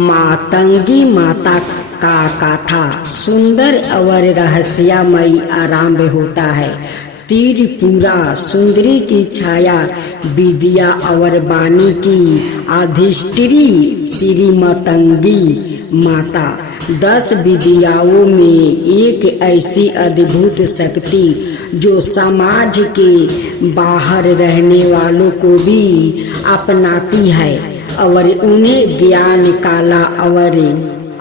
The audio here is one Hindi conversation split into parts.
मातंगी माता का गाथा सुंदर और रहस्यमयी आरंभ होता है। त्रिपुरा सुंदरी की छाया विद्या और वाणी की अधिष्ठात्री श्री मातंगी माता 10 विद्याओं में एक ऐसी अद्भुत शक्ति जो समाज के बाहर रहने वालों को भी अपनाती है और उन्हें ज्ञान कला और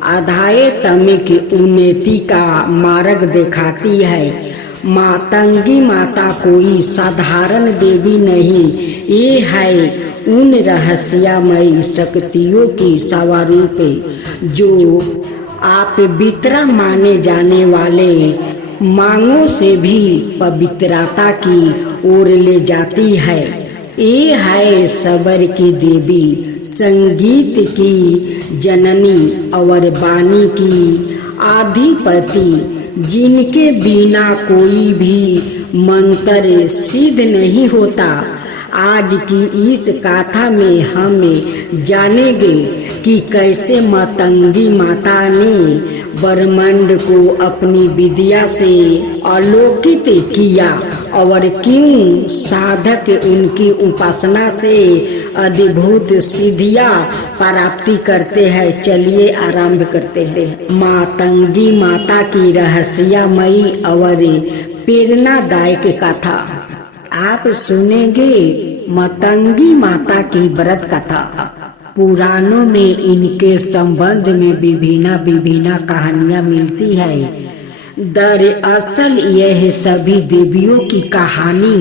आध्यात्मिक उन्नति का मार्ग दिखाती है। मातंगी माता कोई साधारण देवी नहीं, ये है उन रहस्यमयी शक्तियों की स्वरूप जो आप पवित्र माने जाने वाले मांगों से भी पवित्रता की ओर ले जाती है। ये है सबर की देवी, संगीत की जननी और वाणी की अधिपति, जिनके बिना कोई भी मंत्र सिद्ध नहीं होता। आज की इस कथा में हम जानेंगे कि कैसे मातंगी माता ने ब्रह्मांड को अपनी विद्या से आलोकित किया और क्यों साधक उनकी उपासना से अद्भुत सिद्धियां प्राप्ति करते हैं। चलिए आरंभ करते हैं। मातंगी माता की रहस्यमयी और प्रेरणादायक कथा आप सुनेंगे। मातंगी माता की व्रत कथा। पुराणों में इनके संबंध में विभिन्न कहानियां मिलती है। दरअसल यह सभी देवियों की कहानी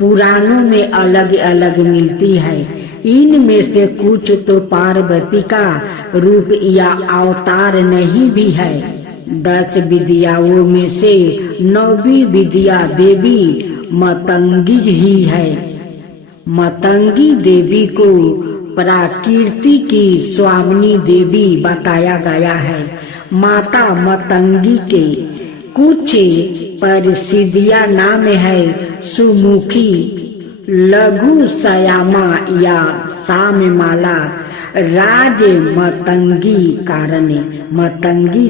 पुराणों में अलग अलग मिलती है। इनमें से कुछ तो पार्वती का रूप या अवतार नहीं भी है। 10 विद्याओं में से 9वीं विद्या देवी मातंगी ही है। मातंगी देवी को प्रकृति की स्वामिनी देवी बताया गया है। माता मातंगी के कुछ प्रसिद्धियां नाम है सुमुखी, लघु श्यामा या साममाला, राज मातंगी, कारण मातंगी,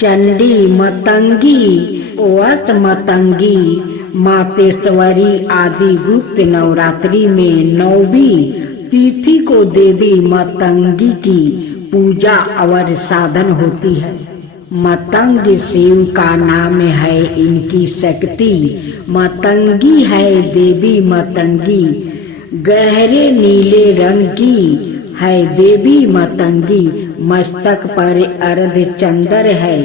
चंडी मातंगी, वस मातंगी, मातेश्वरी आदि। गुप्त नवरात्रि में 9वीं तिथि को देवी मातंगी की पूजा और साधन होती है। मातंग शिव का नाम है। इनकी शक्ति मातंगी है। देवी मातंगी गहरे नीले रंग की है। देवी मातंगी मस्तक पर अर्धचंद्र है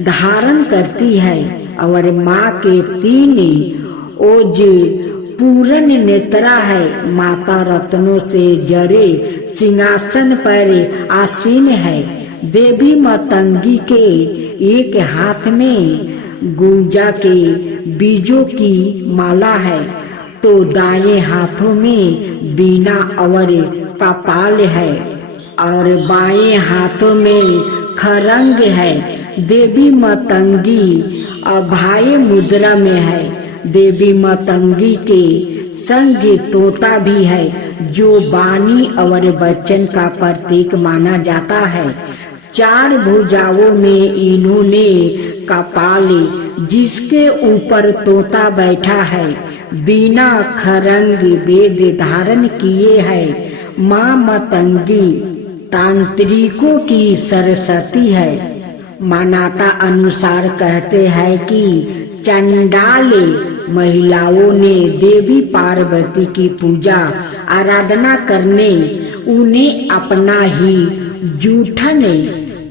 धारण करती है और माँ के 3 ओज पूर्ण नेत्रा है। माता रत्नों से जड़े सिंहासन पर आसीन है। देवी मातंगी के एक हाथ में गुंजा के बीजों की माला है तो दाएं हाथों में बीना और कपाल है और बाएं हाथों में खरंग है। देवी मातंगी अभय मुद्रा में है। देवी मातंगी के संग तोता भी है जो वाणी और वचन का प्रतीक माना जाता है। 4 भुजाओं में इन्होंने कपाल जिसके ऊपर तोता बैठा है, बिना खरंग वेद धारण किए है। माँ मातंगी तांत्रिकों की सरस्वती है। मान्यता अनुसार कहते हैं कि चंडाल महिलाओं ने देवी पार्वती की पूजा आराधना करने उन्हें अपना ही जूठन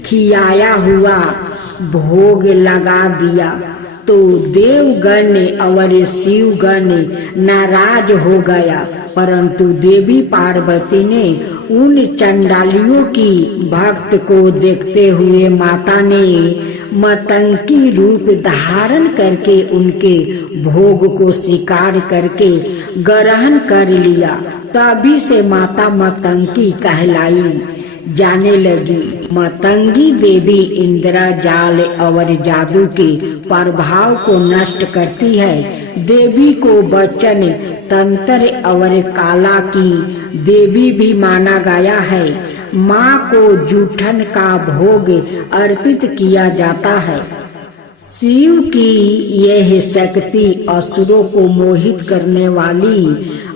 खियाया हुआ भोग लगा दिया तो देवगण और शिवगण नाराज हो गया। परंतु देवी पार्वती ने उन चंडालियों की भक्त को देखते हुए माता ने मातंगी रूप धारण करके उनके भोग को स्वीकार करके ग्रहण कर लिया। तभी से माता मातंगी कहलाई जाने लगी। मातंगी देवी इंद्रजाल और जादू के प्रभाव को नष्ट करती है। देवी को वचन तंत्र और कला की देवी भी माना गया है। माँ को जूठन का भोग अर्पित किया जाता है। शिव की यह शक्ति असुरों को मोहित करने वाली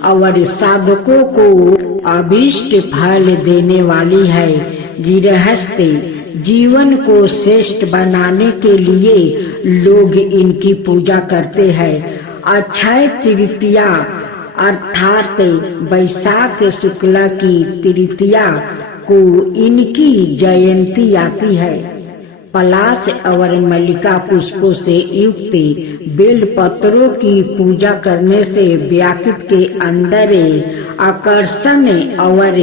और साधकों को अभीष्ट फल देने वाली है। गृहस्थ जीवन को श्रेष्ठ बनाने के लिए लोग इनकी पूजा करते हैं। अक्षय तृतीया अर्थात वैशाख शुक्ला की तृतीया को इनकी जयंती आती है। पलाश और मल्लिका पुष्पों से युक्त बेल पत्रों की पूजा करने से व्यक्ति के अंदर आकर्षण और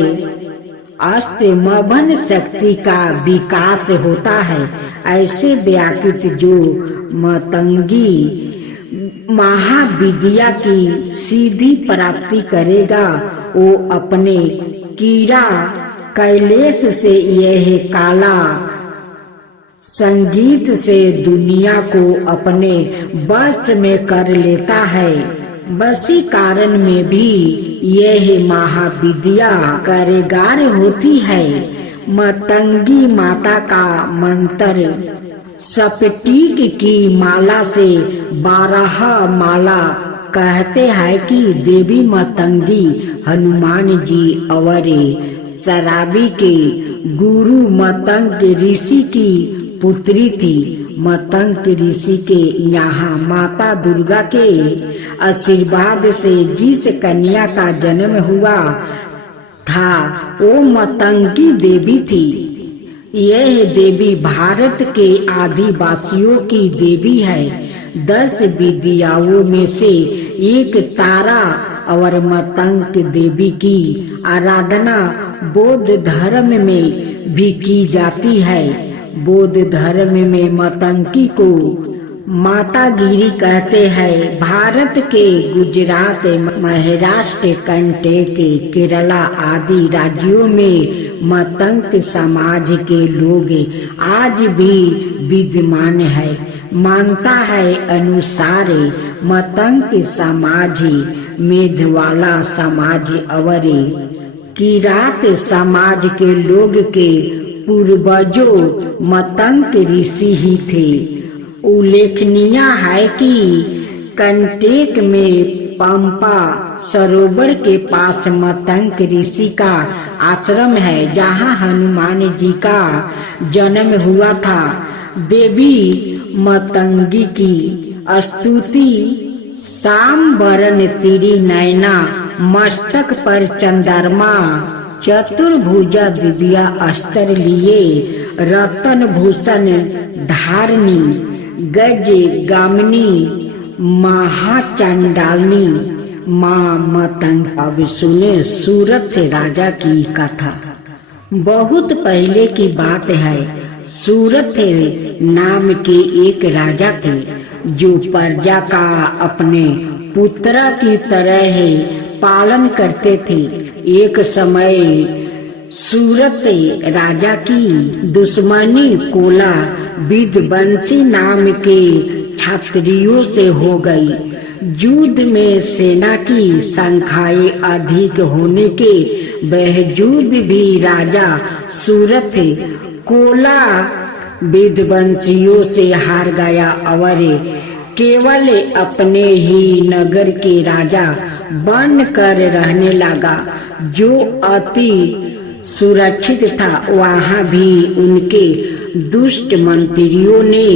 अष्टमभन शक्ति का विकास होता है। ऐसे व्यक्ति जो मतंगी महाविद्या की सीधी प्राप्ति करेगा, वो अपने कीड़ा कैलेश से यह काला संगीत से दुनिया को अपने बस में कर लेता है। वशीकरण में भी यह महाविद्या कारगर होती है। मतंगी माता का मंत्र स्फटिक की माला से 12 माला कहते हैं कि देवी मतंगी हनुमान जी और शराबी के गुरु मतंग ऋषि की पुत्री थी। मतंग ऋषि के यहाँ माता दुर्गा के आशीर्वाद से जिस कन्या का जन्म हुआ था वो मतंगी देवी थी। यह देवी भारत के आदिवासियों की देवी है। 10 विद्याओं में से एक तारा और मतंग देवी की आराधना बौद्ध धर्म में भी की जाती है। बौद्ध धर्म में मतंगी को मातागिरी कहते हैं। भारत के गुजरात, महाराष्ट्र, कर्नाटक, केरला आदि राज्यों में मतंग समाज के लोग आज भी विद्यमान है। मानता है अनुसार मतंग समाज मेघवाला समाज और किरात समाज के लोग के पूर्वजों मतंग ऋषि ही थे। उल्लेखनीय है कि कर्नाटक में पंपा सरोवर के पास मतंग ऋषि का आश्रम है, जहाँ हनुमान जी का जन्म हुआ था। देवी मतंगी की स्तुति सांबरन तिरी नैना, मस्तक पर चंद्रमा, चतुर्भुजा दिव्या अस्त्र लिए, रतन भूषण धारणी, गज गामिनी, महाचंडालिनी माँ मतंग। अब सुने सूरत राजा की कथा। बहुत पहले की बात है। सूरत नाम के एक राजा थे जो प्रजा का अपने पुत्र की तरह पालन करते थे। एक समय सूरत राजा की दुश्मनी कोला विध्वंसी नाम के क्षत्रियों से हो गई। युद्ध में सेना की संख्याएं अधिक होने के बावजूद भी राजा सूरत कोला विध्वंसियों से हार गया और केवल अपने ही नगर के राजा बनकर रहने लगा, जो अति सुरक्षित था। वहाँ भी उनके दुष्ट मंत्रियों ने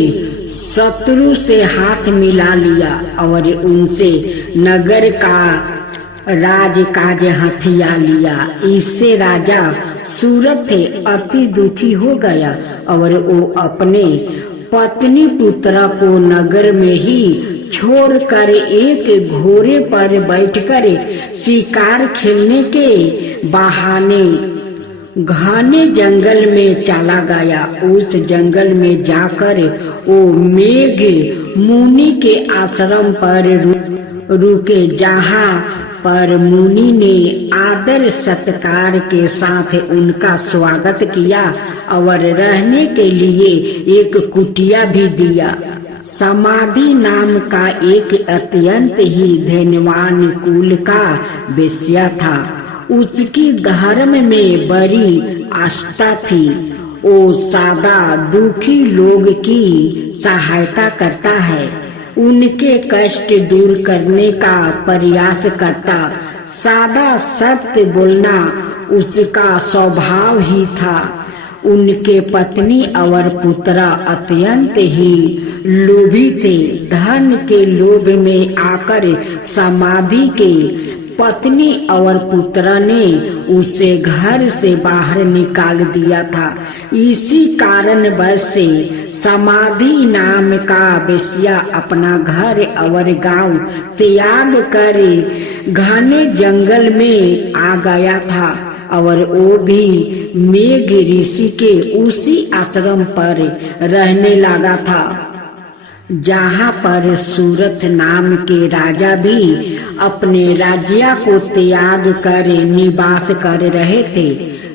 शत्रु से हाथ मिला लिया और उनसे नगर का राजकाज हथिया लिया। इससे राजा सूरत अति दुखी हो गया और वो अपने पत्नी पुत्र को नगर में ही छोड़कर एक घोड़े पर बैठकर शिकार खेलने के बहाने घने जंगल में चला गया। उस जंगल में जाकर वो मेघ मुनि के आश्रम पर रुके, जहाँ पर मुनि ने आदर सत्कार के साथ उनका स्वागत किया और रहने के लिए एक कुटिया भी दिया। समाधि नाम का एक अत्यंत ही धनवान कुल का वेश्या था। उसकी धर्म में बड़ी आस्था थी। वो सादा दुखी लोग की सहायता करता है, उनके कष्ट दूर करने का प्रयास करता। सादा सत्य बोलना उसका स्वभाव ही था। उनके पत्नी और पुत्रा अत्यंत ही लोभी थे। धन के लोभ में आकर समाधि के पत्नी और पुत्र ने उसे घर से बाहर निकाल दिया था। इसी कारण बस से समाधि नाम का वेश्या अपना घर और गांव त्याग कर घने जंगल में आ गया था और वो भी मेघ ऋषि के उसी आश्रम पर रहने लगा था, जहाँ पर सूरत नाम के राजा भी अपने राज्य को त्याग कर निवास कर रहे थे।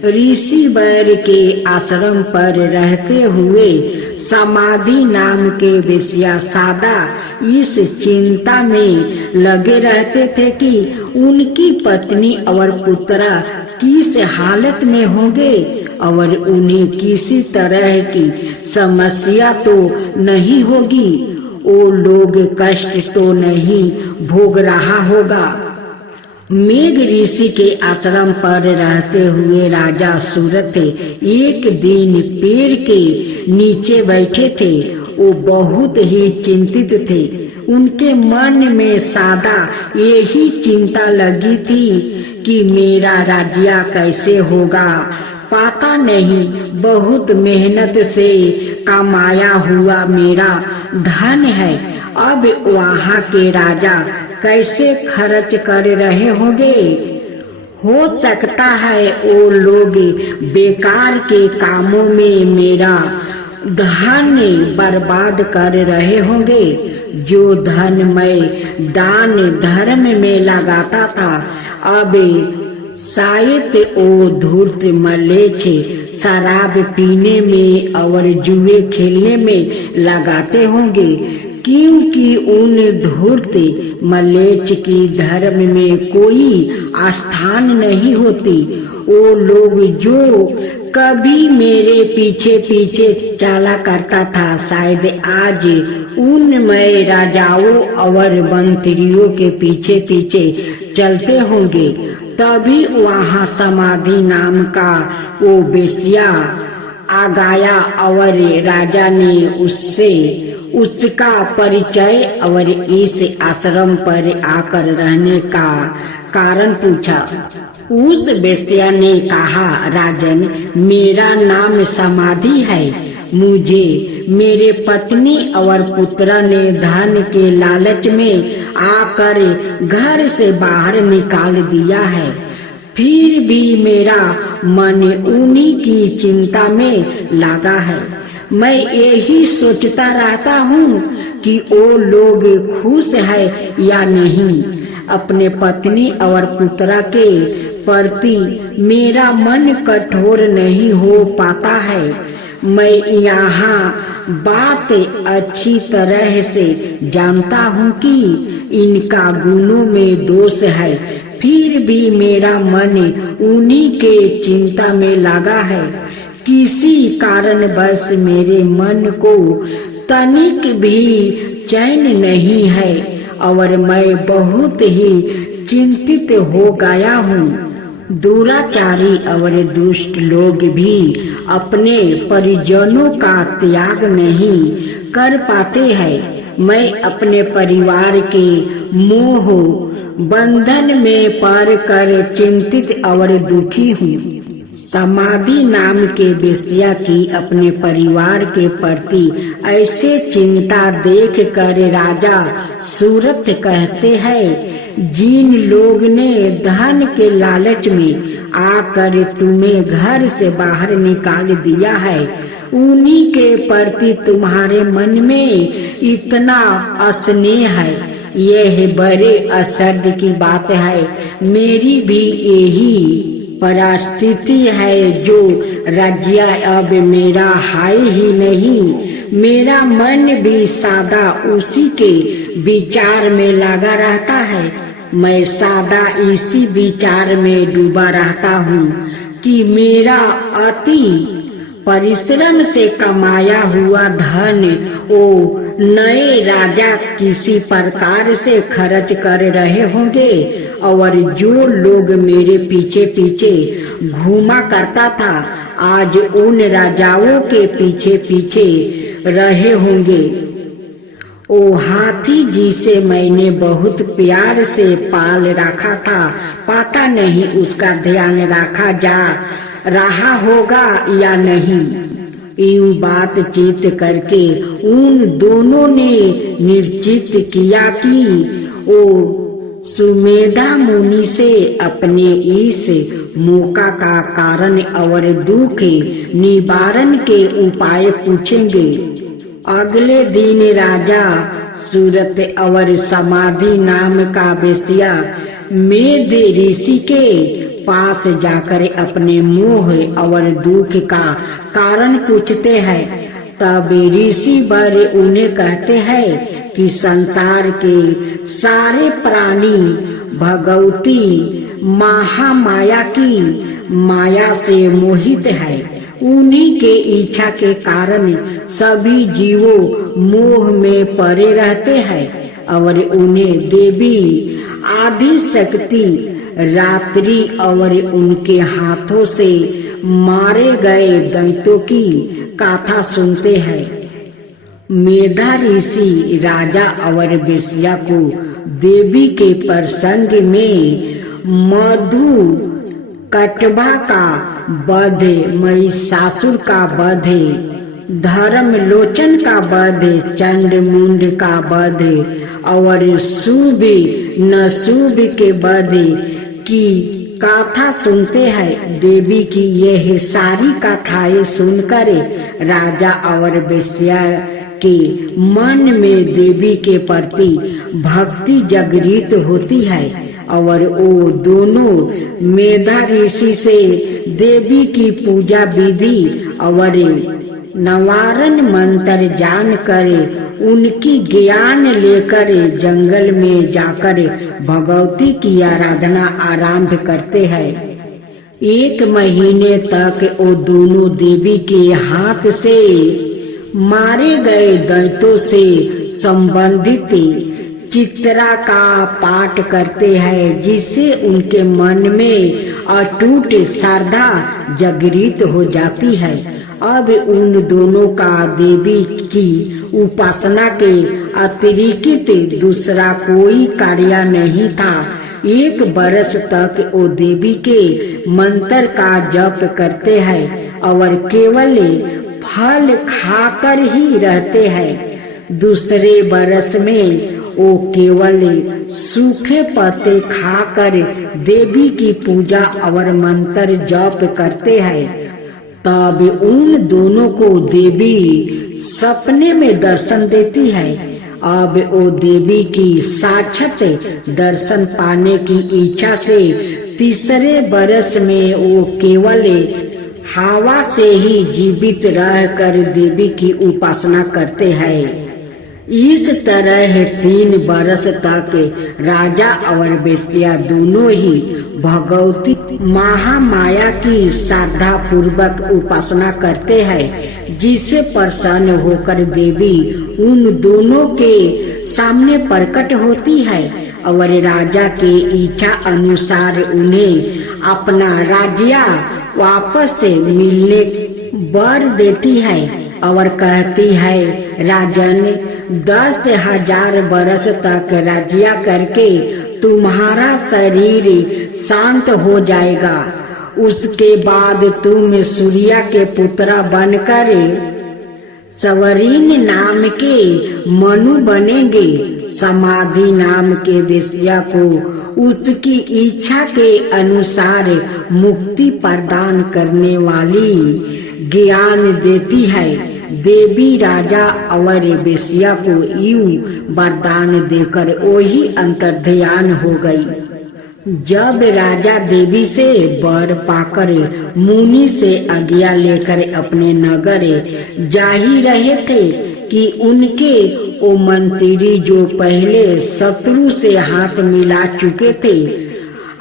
ऋषि वर के आश्रम पर रहते हुए समाधि नाम के वेश्या सादा इस चिंता में लगे रहते थे कि उनकी पत्नी और पुत्र किस हालत में होंगे और उन्हें किसी तरह की समस्या तो नहीं होगी, वो लोग कष्ट तो नहीं भोग रहा होगा। मेघ ऋषि के आश्रम पर रहते हुए राजा सूरत एक दिन पेड़ के नीचे बैठे थे। वो बहुत ही चिंतित थे। उनके मन में सदा यही चिंता लगी थी कि मेरा राज्य कैसे होगा, पता नहीं। बहुत मेहनत से कमाया हुआ मेरा धन है, अब वहाँ के राजा कैसे खर्च कर रहे होंगे। हो सकता है वो लोग बेकार के कामों में मेरा धन बर्बाद कर रहे होंगे। जो धन मैं दान धर्म में लगाता था, अब शायद वो धूर्त मलेच्छ शराब पीने में और जुए खेलने में लगाते होंगे, क्योंकि उन धूर्त मलेच्छ की धर्म में कोई स्थान नहीं होती। वो लोग जो कभी मेरे पीछे पीछे चला करता था, शायद आज उन मैं राजाओं और मंत्रियों के पीछे पीछे चलते होंगे। तभी वहाँ समाधि नाम का वो वेश्या आ गया और राजा ने उससे उसका परिचय और इस आश्रम पर आकर रहने का कारण पूछा। उस वेश्या ने कहा, राजन, मेरा नाम समाधि है। मुझे मेरे पत्नी और पुत्र ने धन के लालच में आकर घर से बाहर निकाल दिया है। फिर भी मेरा मन उन्हीं की चिंता में लगा है। मैं यही सोचता रहता हूँ कि वो लोग खुश है या नहीं। अपने पत्नी और पुत्र के प्रति मेरा मन कठोर नहीं हो पाता है। मैं यहाँ बात अच्छी तरह से जानता हूँ कि इनका गुणों में दोष है, फिर भी मेरा मन उन्हीं के चिंता में लगा है। किसी कारण बस मेरे मन को तनिक भी चैन नहीं है और मैं बहुत ही चिंतित हो गया हूँ। दुराचारी और दुष्ट लोग भी अपने परिजनों का त्याग नहीं कर पाते हैं। मैं अपने परिवार के मोह बंधन में पड़ कर चिंतित और दुखी हूँ। समाधि नाम के वेश्या की अपने परिवार के प्रति ऐसे चिंता देख कर राजा सूरत कहते हैं, जिन लोग ने धन के लालच में आकर तुम्हें घर से बाहर निकाल दिया है, उन्हीं के प्रति तुम्हारे मन में इतना स्नेह है, यह बड़े आश्चर्य की बात है। मेरी भी यही परिस्थिति है, जो राज्य अब मेरा है ही नहीं। मेरा मन भी सदा उसी के विचार में लगा रहता है। मैं सदा इसी विचार में डूबा रहता हूँ कि मेरा अति परिश्रम से कमाया हुआ धन वो नए राजा किसी प्रकार से खर्च कर रहे होंगे और जो लोग मेरे पीछे पीछे घूमा करता था आज उन राजाओं के पीछे पीछे रहे होंगे। ओ हाथी जिसे मैंने बहुत प्यार से पाल रखा था पता नहीं उसका ध्यान रखा जा रहा होगा या नहीं। यूं बातचीत करके उन दोनों ने निश्चित किया कि वो सुमेधा मुनि से अपने इस मौका का कारण और दुख निवारण के उपाय पूछेंगे। अगले दिन राजा सूरत और समाधि नाम का वेश्या मेध ऋषि के पास जाकर अपने मोह और दुख का कारण पूछते हैं। तब ऋषि वर उन्हें कहते हैं कि संसार के सारे प्राणी भगवती महामाया की माया से मोहित है। उन्हीं के इच्छा के कारण सभी जीवों मोह में पड़े रहते हैं और उन्हें देवी आदि शक्ति रात्रि और उनके हाथों से मारे गए दैत्यों की कथा सुनते हैं। मेधा ऋषि राजा और वेश्या को देवी के प्रसंग में मधु कटवा का वध, महिषासुर का वध, धर्मलोचन का वध, चंड मुंड का वध और शुभ नशुभ के वध की कथा सुनते हैं। देवी की यह सारी कथाएं सुनकर राजा और वेश्या के मन में देवी के प्रति भक्ति जागृत होती है और वो दोनों मेधा ऋषि से देवी की पूजा विधि और नवारण मंत्र जानकर उनकी ज्ञान लेकर जंगल में जाकर भगवती की आराधना आरंभ करते हैं। 1 महीने तक वो दोनों देवी के हाथ से मारे गए दैत्यों से संबंधित चित्रा का पाठ करते हैं जिससे उनके मन में अटूट श्रद्धा जागृत हो जाती है। अब उन दोनों का देवी की उपासना के अतिरिक्त दूसरा कोई कार्य नहीं था। 1 बरस तक वो देवी के मंत्र का जप करते हैं और केवल फल खाकर ही रहते हैं। दूसरे बरस में वो केवल सूखे पत्ते खाकर देवी की पूजा और मंत्र जप करते हैं। तब उन दोनों को देवी सपने में दर्शन देती है। अब वो देवी की साक्षात दर्शन पाने की इच्छा से तीसरे बरस में वो केवल हवा से ही जीवित रहकर देवी की उपासना करते हैं। इस तरह 3 बरस तक राजा और वेश्या दोनों ही भगवती महामाया की श्रद्धा पूर्वक उपासना करते हैं जिससे प्रसन्न होकर देवी उन दोनों के सामने प्रकट होती है और राजा के इच्छा अनुसार उन्हें अपना राज्य वापस मिलने वर देती है और कहती है राजन 10,000 बरस तक राज्य करके तुम्हारा शरीर शांत हो जाएगा। उसके बाद तुम सूर्य के पुत्र बनकर सवरीन नाम के मनु बनेंगे। समाधि नाम के वेश्या को उसकी इच्छा के अनुसार मुक्ति प्रदान करने वाली ज्ञान देती है। देवी राजा और वेश्या को यूं वरदान देकर वही अंतर्ध्यान हो गई। जब राजा देवी से वर पाकर मुनि से आज्ञा लेकर अपने नगर जा ही रहे थे कि उनके वो मंत्री जो पहले शत्रु से हाथ मिला चुके थे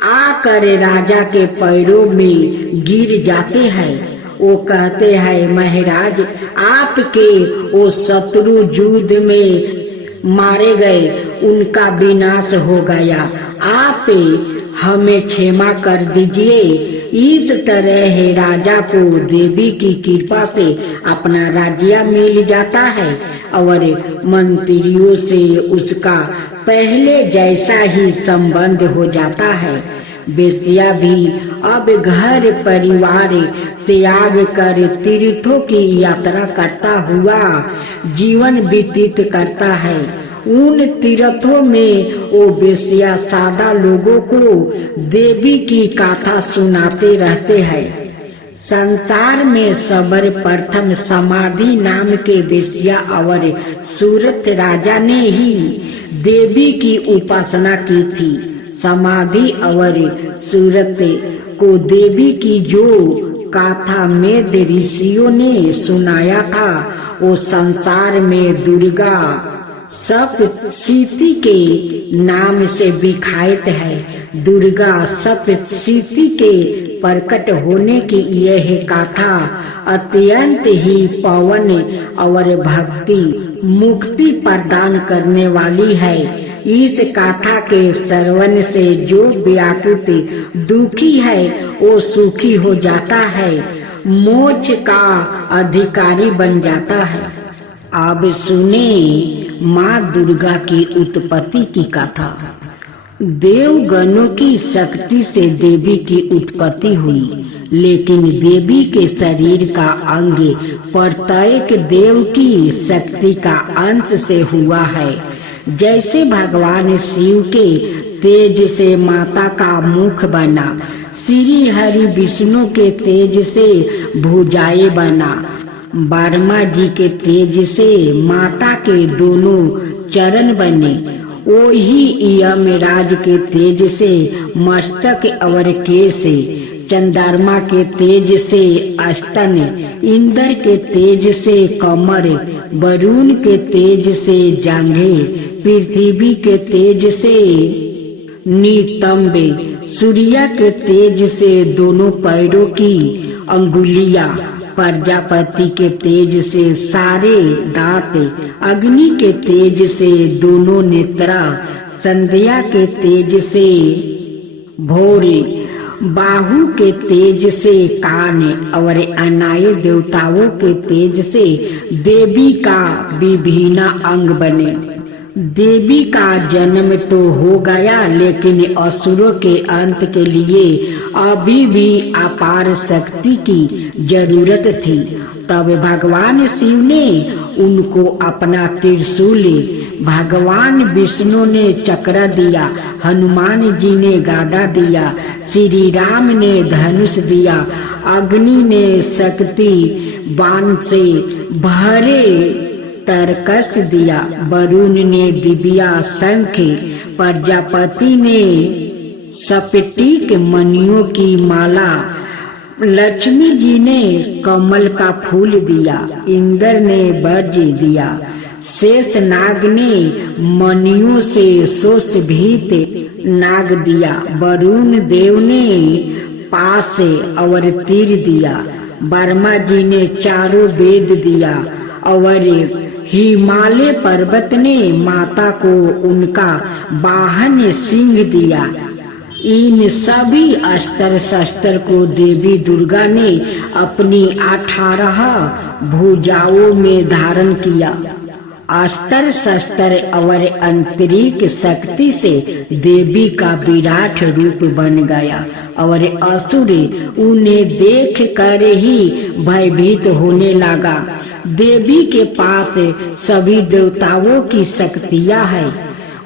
आकर राजा के पैरों में गिर जाते हैं। वो कहते हैं, महाराज आपके वो शत्रु युद्ध में मारे गए, उनका विनाश हो गया, आप हमें क्षमा कर दीजिए। इस तरह है राजा को देवी की कृपा से अपना राज्य मिल जाता है और मंत्रियों से उसका पहले जैसा ही संबंध हो जाता है। बेसिया भी अब घर परिवार त्याग कर तीर्थों की यात्रा करता हुआ जीवन व्यतीत करता है। उन तीर्थों में वो बेसिया सादा लोगों को देवी की गाथा सुनाते रहते हैं। संसार में सर्वप्रथम समाधि नाम के बेसिया और सूरत राजा ने ही देवी की उपासना की थी। समाधि और सूरत को देवी की जो गाथा मेद ऋषियों ने सुनाया था वो संसार में दुर्गा सप्तशती के नाम से विख्यात है। दुर्गा सप्तशती के प्रकट होने की यह गाथा अत्यंत ही पावन और भक्ति मुक्ति प्रदान करने वाली है। इस गाथा के श्रवण से जो व्याकुल दुखी है वो सुखी हो जाता है, मोक्ष का अधिकारी बन जाता है। अब सुने माँ दुर्गा की उत्पत्ति की कथा। देवगणों की शक्ति से देवी की उत्पत्ति हुई, लेकिन देवी के शरीर का अंग प्रत्येक देव की शक्ति का अंश से हुआ है। जैसे भगवान शिव के तेज से माता का मुख बना, श्री हरि विष्णु के तेज से भुजाएं बना, ब्रह्मा जी के तेज से माता के दोनों चरण बने, वही यमराज के तेज से मस्तक और केश, चंद्रमा के तेज से स्तन, इंद्र के तेज से कमर, वरुण के तेज से जांघे, पृथ्वी के तेज से नितंब, सूर्य के तेज से दोनों पैरों की अंगुलियां, प्रजापति के तेज से सारे दांत, अग्नि के तेज से दोनों नेत्रा, संध्या के तेज से भौरे, बाहु के तेज से कान और अन्य देवताओं के तेज से देवी का विभिन्न अंग बने। देवी का जन्म तो हो गया, लेकिन असुरों के अंत के लिए अभी भी अपार शक्ति की जरूरत थी। तब भगवान शिव ने उनको अपना त्रिशूल, भगवान विष्णु ने चक्र दिया, हनुमान जी ने गादा दिया, श्री राम ने धनुष दिया, अग्नि ने शक्ति बाण से भरे तरकस दिया, वरुण ने दिव्या शंख, प्रजापति ने स्फटिक मणियों की माला, लक्ष्मी जी ने कमल का फूल दिया, इंद्र ने वज्र दिया, शेष नाग ने मणियों से सुशोभित नाग दिया, वरुण देव ने पास और तीर दिया, ब्रह्मा जी ने चारों वेद दिया और हिमालय पर्वत ने माता को उनका वाहन सिंह दिया। इन सभी अस्त्र शस्त्र को देवी दुर्गा ने अपनी 18 भुजाओं में धारण किया। अस्त्र शस्त्र और आंतरिक शक्ति से देवी का विराट रूप बन गया और असुर उन्हें देख कर ही भयभीत होने लगा। देवी के पास सभी देवताओं की शक्तियां हैं,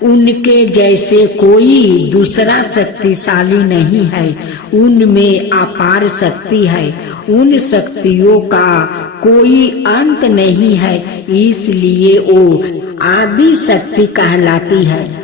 उनके जैसे कोई दूसरा शक्तिशाली नहीं है, उनमें अपार शक्ति है, उन शक्तियों का कोई अंत नहीं है, इसलिए वो आदि शक्ति कहलाती है।